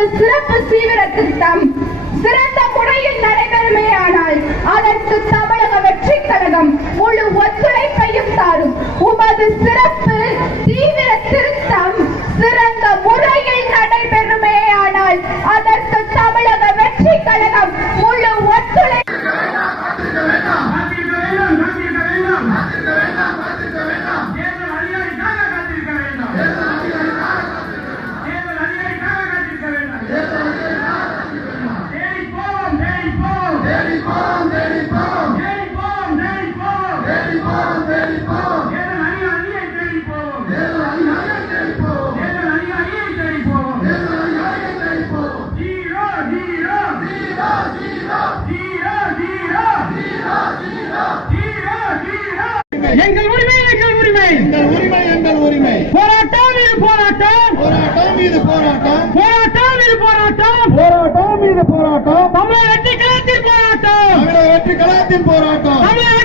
உமது சிறப்பு தீவிர திட்டம் சிறந்த முறையில் நடைபெறுமேயானால் அதற்கு தமிழக வெற்றி கழகம் முழு ஒத்துழைப்பையும் தாரும். உமது சிறப்பு தீவிர திருத்தம் சிறந்த முறையில் நடைபெறுமேயானால் அதற்கு தமிழக வெற்றி கழகம் முழு ஒத்துழைப்பு. எங்கள் உரிமை எங்கள் உரிமை எங்கள் உரிமை எங்கள் உரிமை. போராட்டம் இது போராட்டம் போராட்டம் இது போராட்டம். போராட்டம் இது போராட்டம் போராட்டம் இது போராட்டம். தமிழக வெற்றி கழகத்தின் போராட்டம் தமிழக வெற்றி கழகத்தின் போராட்டம். தமிழக